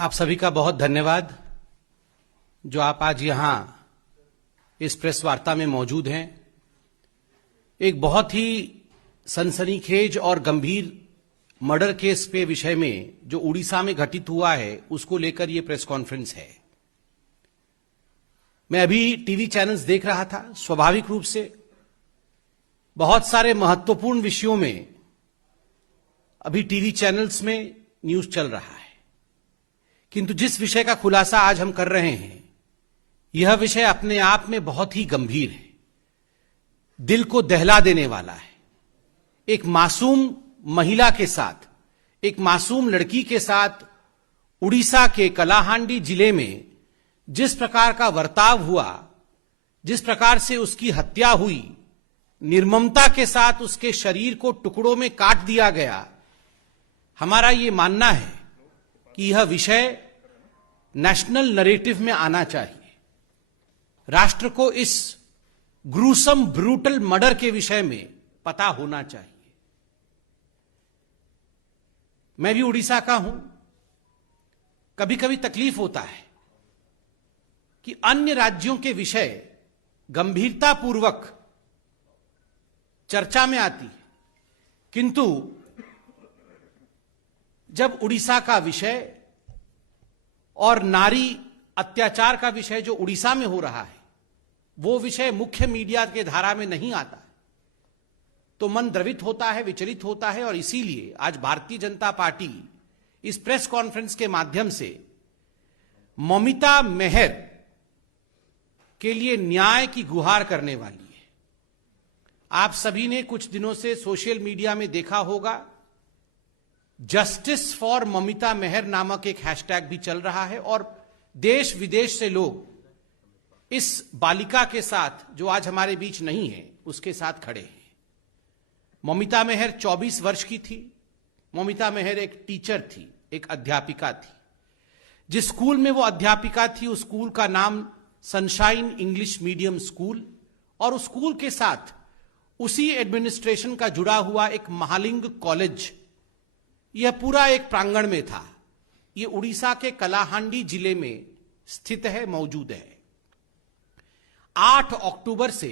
आप सभी का बहुत धन्यवाद जो आप आज यहां इस प्रेस वार्ता में मौजूद हैं। एक बहुत ही सनसनीखेज और गंभीर मर्डर केस पे विषय में जो उड़ीसा में घटित हुआ है उसको लेकर यह प्रेस कॉन्फ्रेंस है। मैं अभी टीवी चैनल्स देख रहा था। स्वाभाविक रूप से बहुत सारे महत्वपूर्ण विषयों में अभी टीवी चैनल्स में न्यूज चल रहा है, किंतु जिस विषय का खुलासा आज हम कर रहे हैं यह विषय अपने आप में बहुत ही गंभीर है, दिल को दहला देने वाला है। एक मासूम महिला के साथ, एक मासूम लड़की के साथ उड़ीसा के कलाहांडी जिले में जिस प्रकार का बर्ताव हुआ, जिस प्रकार से उसकी हत्या हुई, निर्ममता के साथ उसके शरीर को टुकड़ों में काट दिया गया, हमारा यह मानना है कि यह विषय नेशनल नरेटिव में आना चाहिए। राष्ट्र को इस ग्रूसम ब्रूटल मर्डर के विषय में पता होना चाहिए। मैं भी उड़ीसा का हूं। कभी कभी तकलीफ होता है कि अन्य राज्यों के विषय गंभीरतापूर्वक चर्चा में आती है, किंतु जब उड़ीसा का विषय और नारी अत्याचार का विषय जो उड़ीसा में हो रहा है वो विषय मुख्य मीडिया के धारा में नहीं आता तो मन द्रवित होता है, विचलित होता है। और इसीलिए आज भारतीय जनता पार्टी इस प्रेस कॉन्फ्रेंस के माध्यम से ममिता मेहर के लिए न्याय की गुहार करने वाली है। आप सभी ने कुछ दिनों से सोशल मीडिया में देखा होगा, जस्टिस फॉर ममिता मेहर नामक एक हैशटैग भी चल रहा है और देश विदेश से लोग इस बालिका के साथ, जो आज हमारे बीच नहीं है, उसके साथ खड़े हैं। ममिता मेहर 24 वर्ष की थी। ममिता मेहर एक टीचर थी, एक अध्यापिका थी। जिस स्कूल में वो अध्यापिका थी उस स्कूल का नाम सनशाइन इंग्लिश मीडियम स्कूल, और उस स्कूल के साथ उसी एडमिनिस्ट्रेशन का जुड़ा हुआ एक महालिंग कॉलेज, यह पूरा एक प्रांगण में था। यह उड़ीसा के कलाहांडी जिले में स्थित है, मौजूद है। 8 अक्टूबर से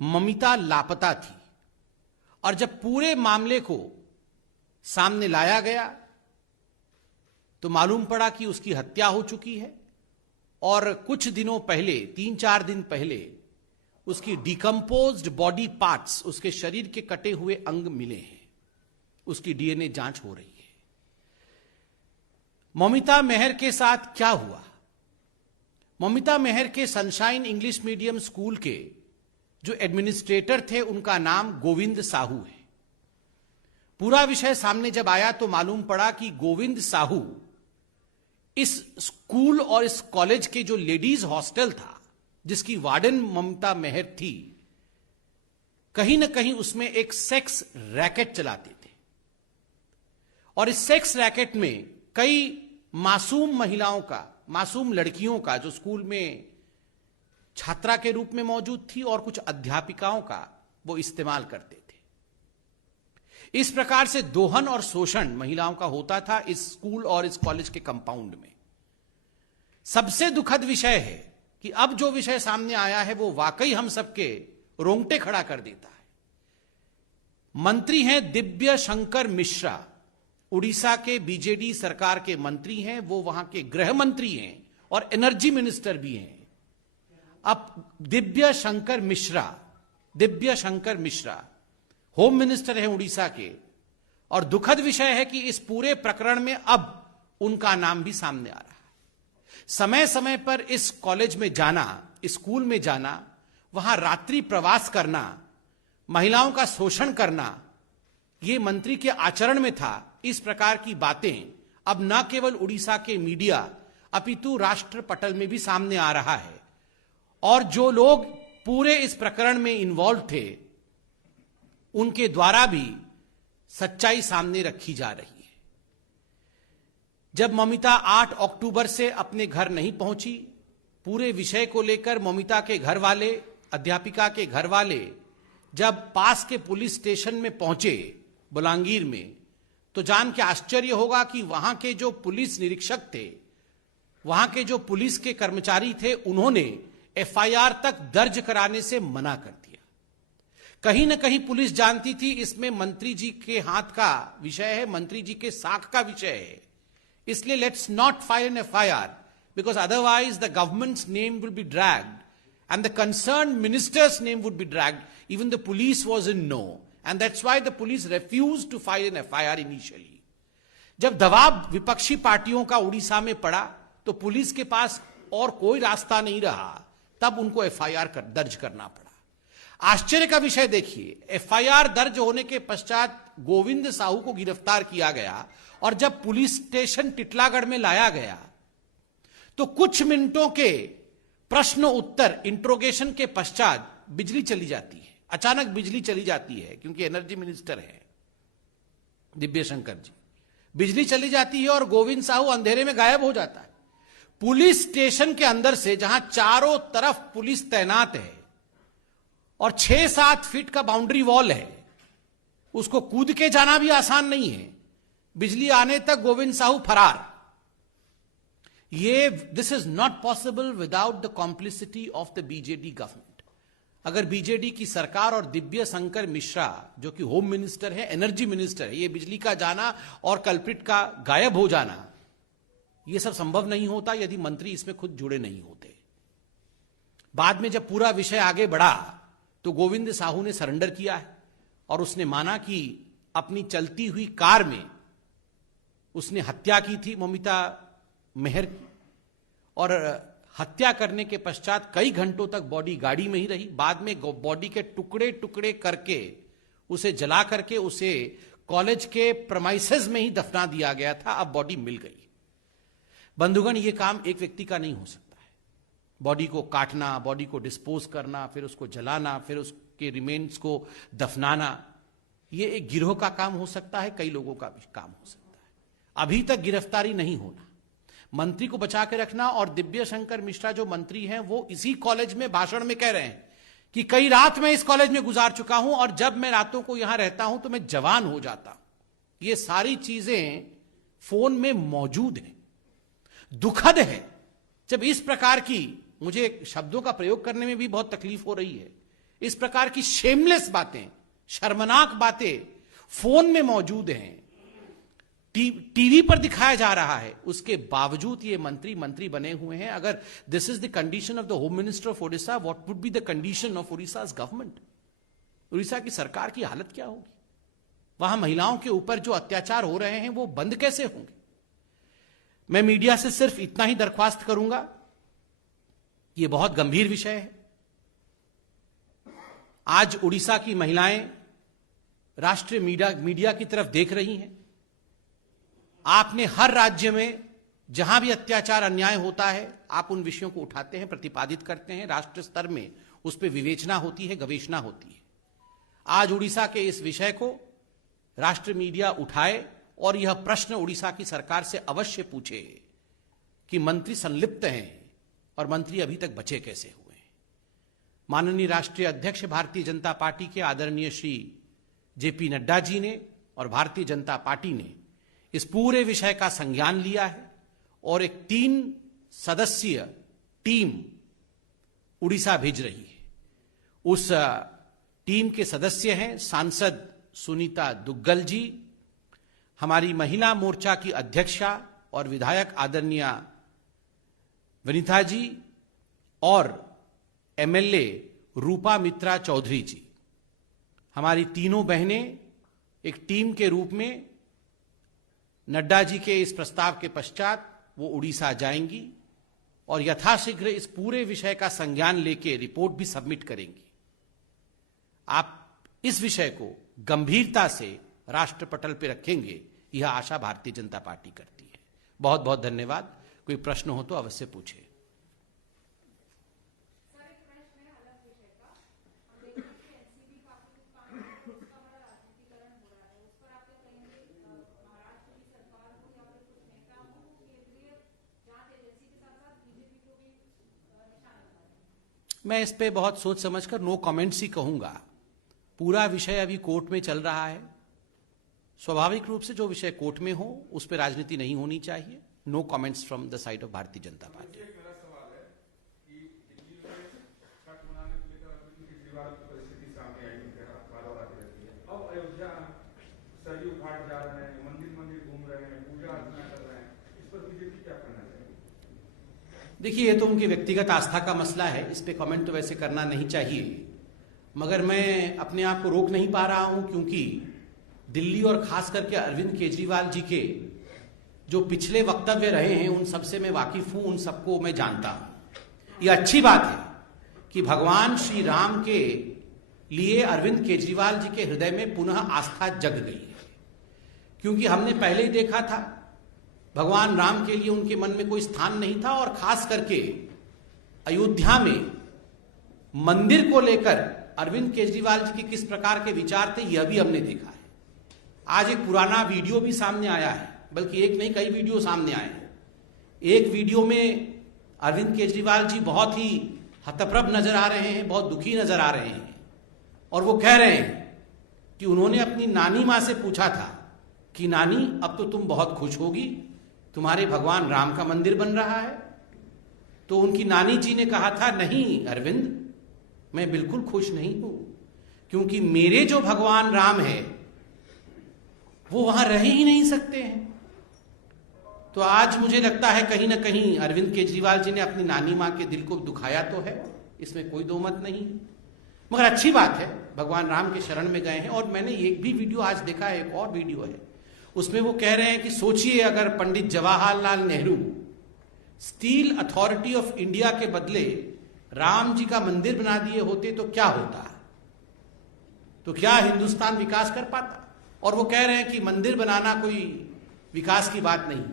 ममिता लापता थी और जब पूरे मामले को सामने लाया गया तो मालूम पड़ा कि उसकी हत्या हो चुकी है और कुछ दिनों पहले, 3-4 दिन पहले, उसकी डिकम्पोज्ड बॉडी पार्ट्स, उसके शरीर के कटे हुए अंग मिले हैं। उसकी डीएनए जांच हो रही है। ममिता मेहर के साथ क्या हुआ? ममिता मेहर के सनशाइन इंग्लिश मीडियम स्कूल के जो एडमिनिस्ट्रेटर थे उनका नाम गोविंद साहू है। पूरा विषय सामने जब आया तो मालूम पड़ा कि गोविंद साहू इस स्कूल और इस कॉलेज के जो लेडीज हॉस्टल था, जिसकी वार्डन ममिता मेहर थी, कहीं ना कहीं उसमें एक सेक्स रैकेट चलाते थे और इस सेक्स रैकेट में कई मासूम महिलाओं का, मासूम लड़कियों का, जो स्कूल में छात्रा के रूप में मौजूद थी, और कुछ अध्यापिकाओं का वो इस्तेमाल करते थे। इस प्रकार से दोहन और शोषण महिलाओं का होता था इस स्कूल और इस कॉलेज के कंपाउंड में। सबसे दुखद विषय है कि अब जो विषय सामने आया है वो वाकई हम सबके रोंगटे खड़ा कर देता है। मंत्री हैं दिव्य शंकर मिश्रा, उड़ीसा के बीजेडी सरकार के मंत्री हैं, वो वहां के गृह मंत्री हैं और एनर्जी मिनिस्टर भी हैं। अब दिव्य शंकर मिश्रा होम मिनिस्टर हैं उड़ीसा के, और दुखद विषय है कि इस पूरे प्रकरण में अब उनका नाम भी सामने आ रहा है। समय समय पर इस कॉलेज में जाना, इस स्कूल में जाना, वहां रात्रि प्रवास करना, महिलाओं का शोषण करना, यह मंत्री के आचरण में था। इस प्रकार की बातें अब न केवल उड़ीसा के मीडिया अपितु राष्ट्र पटल में भी सामने आ रहा है, और जो लोग पूरे इस प्रकरण में इन्वॉल्व थे उनके द्वारा भी सच्चाई सामने रखी जा रही है। जब ममिता 8 अक्टूबर से अपने घर नहीं पहुंची, पूरे विषय को लेकर ममिता के घर वाले, अध्यापिका के घर वाले जब पास के पुलिस स्टेशन में पहुंचे बलांगीर में, तो जान के आश्चर्य होगा कि वहां के जो पुलिस निरीक्षक थे, वहां के जो पुलिस के कर्मचारी थे, उन्होंने एफआईआर तक दर्ज कराने से मना कर दिया। कहीं ना कहीं पुलिस जानती थी इसमें मंत्री जी के हाथ का विषय है, मंत्री जी के साख का विषय है, इसलिए let's not file an FIR because otherwise the governments name will be dragged and the concerned minister's name would be dragged. Even the police was in no, and that's why the police refused to file an FIR initially. जब दबाव विपक्षी पार्टियों का उड़ीसा में पड़ा तो police के पास और कोई रास्ता नहीं रहा, तब उनको एफआईआर दर्ज करना पड़ा। आश्चर्य का विषय देखिए, एफआईआर दर्ज होने के पश्चात गोविंद साहू को गिरफ्तार किया गया और जब पुलिस स्टेशन टिटलागढ़ में लाया गया तो कुछ मिनटों के प्रश्न उत्तर इंट्रोगेशन के पश्चात बिजली चली जाती है। अचानक बिजली चली जाती है क्योंकि एनर्जी मिनिस्टर है दिव्य शंकर जी। बिजली चली जाती है और गोविंद साहू अंधेरे में गायब हो जाता है। पुलिस स्टेशन के अंदर से, जहां चारों तरफ पुलिस तैनात है और 6-7 फीट का बाउंड्री वॉल है, उसको कूद के जाना भी आसान नहीं है। बिजली आने तक गोविंद साहू फरार। This is not possible without the complicity of the BJD government. अगर बीजेडी की सरकार और दिव्य शंकर मिश्रा जो कि होम मिनिस्टर है, एनर्जी मिनिस्टर है, ये बिजली का जाना और कल्प्रिट का गायब हो जाना, यह सब संभव नहीं होता यदि मंत्री इसमें खुद जुड़े नहीं होते। बाद में जब पूरा विषय आगे बढ़ा तो गोविंद साहू ने सरेंडर किया है और उसने माना कि अपनी चलती हुई कार में उसने हत्या की थी ममिता मेहर की, और हत्या करने के पश्चात कई घंटों तक बॉडी गाड़ी में ही रही। बाद में बॉडी के टुकड़े टुकड़े करके उसे जला करके उसे कॉलेज के प्रमाइसेस में ही दफना दिया गया था। अब बॉडी मिल गई। बंधुगण, यह काम एक व्यक्ति का नहीं हो सकता है। बॉडी को काटना, बॉडी को डिस्पोज करना, फिर उसको जलाना, फिर उसके रिमेन्स को दफनाना, यह एक गिरोह का काम हो सकता है, कई लोगों का भी काम हो सकता है। अभी तक गिरफ्तारी नहीं होना, मंत्री को बचा के रखना। और दिव्य शंकर मिश्रा जो मंत्री हैं वो इसी कॉलेज में भाषण में कह रहे हैं कि कई रात मैं इस कॉलेज में गुजार चुका हूं और जब मैं रातों को यहां रहता हूं तो मैं जवान हो जाता हूं। ये सारी चीजें फोन में मौजूद हैं। दुखद है जब इस प्रकार की, मुझे शब्दों का प्रयोग करने में भी बहुत तकलीफ हो रही है, इस प्रकार की शेमलेस बातें, शर्मनाक बातें फोन में मौजूद हैं, टीवी पर दिखाया जा रहा है, उसके बावजूद ये मंत्री बने हुए हैं। अगर this is the condition of the home minister of Odisha, what would be the condition of Odisha's government? Orissa की सरकार की हालत क्या होगी? वहां महिलाओं के ऊपर जो अत्याचार हो रहे हैं वो बंद कैसे होंगे? मैं मीडिया से सिर्फ इतना ही दरख्वास्त करूंगा, यह बहुत गंभीर विषय है। आज उड़ीसा की महिलाएं राष्ट्रीय मीडिया की तरफ देख रही हैं। आपने हर राज्य में जहां भी अत्याचार अन्याय होता है, आप उन विषयों को उठाते हैं, प्रतिपादित करते हैं, राष्ट्र स्तर में उस पर विवेचना होती है, गवेषणा होती है। आज उड़ीसा के इस विषय को राष्ट्रीय मीडिया उठाए और यह प्रश्न उड़ीसा की सरकार से अवश्य पूछे कि मंत्री संलिप्त हैं और मंत्री अभी तक बचे कैसे हुए हैं। माननीय राष्ट्रीय अध्यक्ष भारतीय जनता पार्टी के आदरणीय श्री जेपी नड्डा जी ने और भारतीय जनता पार्टी ने इस पूरे विषय का संज्ञान लिया है और एक 3 सदस्यीय टीम उड़ीसा भेज रही है। उस टीम के सदस्य हैं सांसद सुनीता दुग्गल जी, हमारी महिला मोर्चा की अध्यक्षा और विधायक आदरणीय वनिता जी और एमएलए रूपा मित्रा चौधरी जी। हमारी तीनों बहनें एक टीम के रूप में नड्डा जी के इस प्रस्ताव के पश्चात वो उड़ीसा जाएंगी और यथाशीघ्र इस पूरे विषय का संज्ञान लेके रिपोर्ट भी सबमिट करेंगी। आप इस विषय को गंभीरता से राष्ट्र पटल पर रखेंगे, यह आशा भारतीय जनता पार्टी करती है। बहुत बहुत धन्यवाद। कोई प्रश्न हो तो अवश्य पूछे। मैं इस पे बहुत सोच समझकर नो कमेंट्स ही कहूंगा। पूरा विषय अभी कोर्ट में चल रहा है स्वाभाविक रूप से जो विषय कोर्ट में हो उस पर राजनीति नहीं होनी चाहिए। No comments from the side of Bharatiya Janata party. देखिए, ये तो उनकी व्यक्तिगत आस्था का मसला है, इस पे कमेंट तो वैसे करना नहीं चाहिए, मगर मैं अपने आप को रोक नहीं पा रहा हूं क्योंकि दिल्ली और खास करके अरविंद केजरीवाल जी के जो पिछले वक्तव्य रहे हैं उन सबसे मैं वाकिफ हूं, उन सबको मैं जानता हूं। यह अच्छी बात है कि भगवान श्री राम के लिए अरविंद केजरीवाल जी के हृदय में पुनः आस्था जग गई है, क्योंकि हमने पहले ही देखा था भगवान राम के लिए उनके मन में कोई स्थान नहीं था, और खास करके अयोध्या में मंदिर को लेकर अरविंद केजरीवाल जी के किस प्रकार के विचार थे यह भी हमने देखा है। आज एक पुराना वीडियो भी सामने आया है, बल्कि एक नहीं कई वीडियो सामने आए हैं। एक वीडियो में अरविंद केजरीवाल जी बहुत ही हतप्रभ नजर आ रहे हैं, बहुत दुखी नजर आ रहे हैं, और वो कह रहे हैं कि उन्होंने अपनी नानी मां से पूछा था कि नानी अब तो तुम बहुत खुश होगी, तुम्हारे भगवान राम का मंदिर बन रहा है। तो उनकी नानी जी ने कहा था, नहीं अरविंद, मैं बिल्कुल खुश नहीं हूं, क्योंकि मेरे जो भगवान राम है वो वहां रह ही नहीं सकते हैं। तो आज मुझे लगता है कहीं ना कहीं अरविंद केजरीवाल जी ने अपनी नानी मां के दिल को दुखाया तो है, इसमें कोई दो मत नहीं, मगर अच्छी बात है भगवान राम के शरण में गए हैं। और मैंने एक भी वीडियो आज देखा है, एक और वीडियो है, उसमें वो कह रहे हैं कि सोचिए अगर Pandit Jawaharlal Nehru steel authority of India के बदले राम जी का मंदिर बना दिए होते तो क्या होता, तो क्या हिंदुस्तान विकास कर पाता। और वो कह रहे हैं कि मंदिर बनाना कोई विकास की बात नहीं।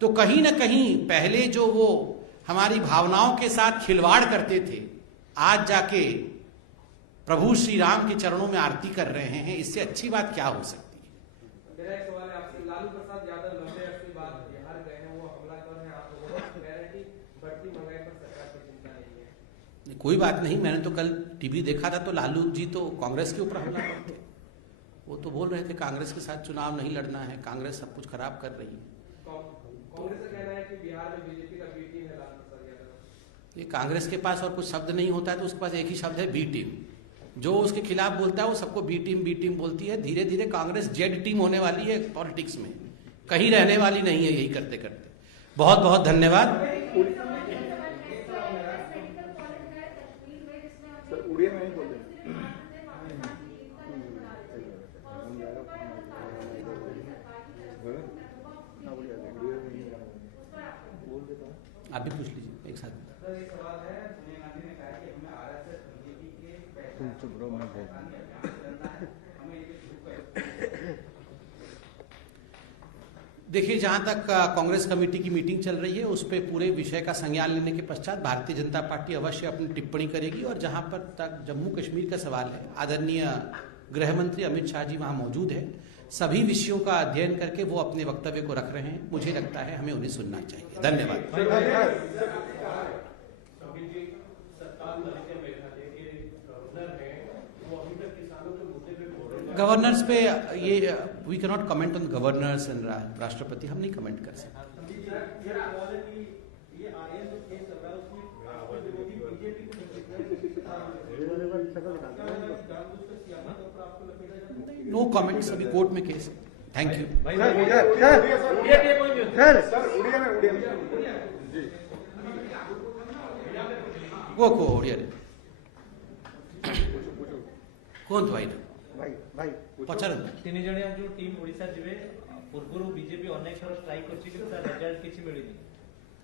तो कहीं ना कहीं पहले जो वो हमारी भावनाओं के साथ खिलवाड़ करते थे, आज जाके प्रभु श्री राम के चरणों में आरती कर रहे हैं, इससे अच्छी बात क्या हो सकती है। मेरा एक सवाल है आपसे, लालू प्रसाद यादव 90 के बाद बिहार गए हैं, वो हमलावर हैं, आप वो कह रहे हैं कि बढ़ती महंगाई पर सरकार की चिंता नहीं है। कोई बात नहीं, मैंने तो कल टीवी देखा था तो लालू जी तो कांग्रेस के ऊपर हमला करते, वो तो बोल रहे थे कांग्रेस के साथ चुनाव नहीं लड़ना है, कांग्रेस सब कुछ खराब कर रही है। कांग्रेस का कहना है कि बिहार में बीजेपी का बी टीम है लालू प्रसाद यादव। ये कांग्रेस के पास और कुछ शब्द नहीं होता है तो उसके पास एक ही शब्द है, बी टीम। जो उसके खिलाफ बोलता है वो सबको बी टीम बोलती है। धीरे धीरे कांग्रेस जेड टीम होने वाली है पॉलिटिक्स में, कहीं रहने वाली नहीं है यही करते करते। बहुत बहुत धन्यवाद। आप भी पूछ लीजिए एक साथ। देखिए, जहां तक कांग्रेस कमेटी की मीटिंग चल रही है उस पर पूरे विषय का संज्ञान लेने के पश्चात भारतीय जनता पार्टी अवश्य अपनी टिप्पणी करेगी। और जहां पर तक जम्मू कश्मीर का सवाल है, आदरणीय गृह मंत्री अमित शाह जी वहां मौजूद है, सभी विषयों का अध्ययन करके वो अपने वक्तव्य को रख रहे हैं। मुझे लगता है हमें उन्हें सुनना चाहिए। धन्यवाद। गवर्नर्स पे ये we can not comment on governors and राष्ट्रपति, हम नहीं कमेंट कर सकते। नो कमेंट्स, अभी कोर्ट में केस है। Thank you. वो को ओडिया कौन भाई पचारନ୍ତୁ। ତିନି ଜଣିଆ ଯୋଉ ଟିମ୍ ଓଡ଼ିଶା ଯିବେ, ପୂର୍ବରୁ ବିଜେପି ଅନେକ ଥର ଷ୍ଟ୍ରାଇକ୍ କରିଛି କିନ୍ତୁ ତାର ରେଜଲ୍ଟ କିଛି ମିଳିନି।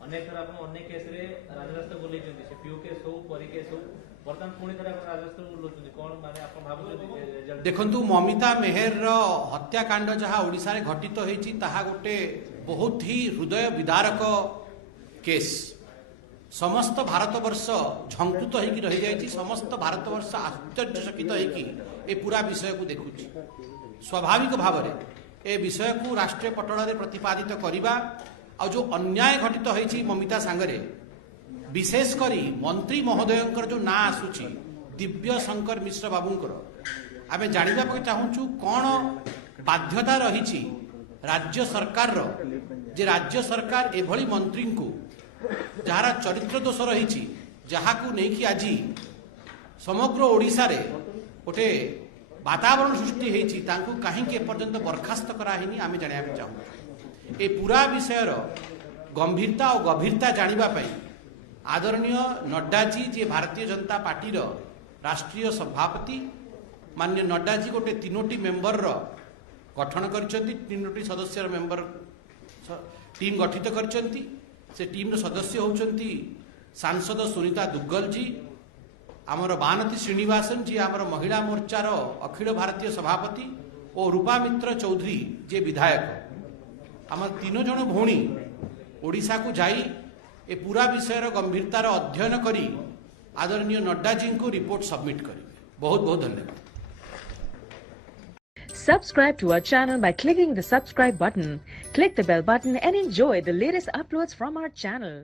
ଅନେକ ଥର ଆପଣ ଅନେକ କେସରେ ରାଜରାସ୍ତା ବୁଲେଇଛନ୍ତି, ସେ ପିଓ କେସ୍ ହଉ, ପରୀ କେସ୍ ହଉ, ବର୍ତ୍ତମାନ ପୁଣି ଥରେ ଆପଣ ରାଜରାସ୍ତା ବୁଲଉଛନ୍ତି, କଣ ମାନେ ଆପଣ ଭାବୁଛନ୍ତି ରେଜଲ୍ଟ? ଦେଖନ୍ତୁ, ମମିତା ମେହେରର ହତ୍ୟାକାଣ୍ଡ ଯାହା ଓଡ଼ିଶାରେ ଘଟିତ ହେଇଛି ତାହା ଗୋଟେ ବହୁତ ହି ହୃଦୟ ବିଦାରକ କେସ୍। समस्त भारतवर्ष झंकृत होगी रही जाइए, समस्त भारतवर्ष आश्चर्यचकित होगी ए पूरा विषय को देखुची। स्वाभाविक भाव में ए विषय को राष्ट्रीय पटल में प्रतिपादित करवा आ जो अन्याय घटित होती ममिता सांगरे, विशेषकर मंत्री महोदय जो ना आसूची दिव्य शंकर मिश्र बाबूंकर, आम जानवा चाहूँ कौन बाध्यता रही राज्य सरकार जे राज्य सरकार एभली मंत्री को जार चरित्र दोष रही जहाँ नहीं आज समग्र ओडिशा रे गोटे वातावरण सृष्टि होती कहीं एपर्यंत बर्खास्त कराही आम जाना चाहूँ ए पूरा विषयर गंभीरता और गभीरता जानापी आदरणीय नड्डा जी जे भारतीय जनता पार्टी राष्ट्रीय सभापति माननीय नड्डा जी गोटे 3टी मेंबर गठन कर 3टी सदस्य मेंबर टीम गठित कर टीम सदस्य होती सांसद सुनीता दुग्गल जी आमर बानती श्रीनिवासन जी आमर महिला मोर्चार अखिल भारतीय सभापति और रूपा मित्र चौधरी जे विधायक आम 3 जन भौणी ओडिशा को जाई ए पूरा विषयर गंभीरतार अध्ययन करी आदरणीय नड्डा जी को रिपोर्ट सबमिट करेंगे। बहुत बहुत धन्यवाद। Subscribe to our channel by clicking the subscribe button. Click the bell button and enjoy the latest uploads from our channel.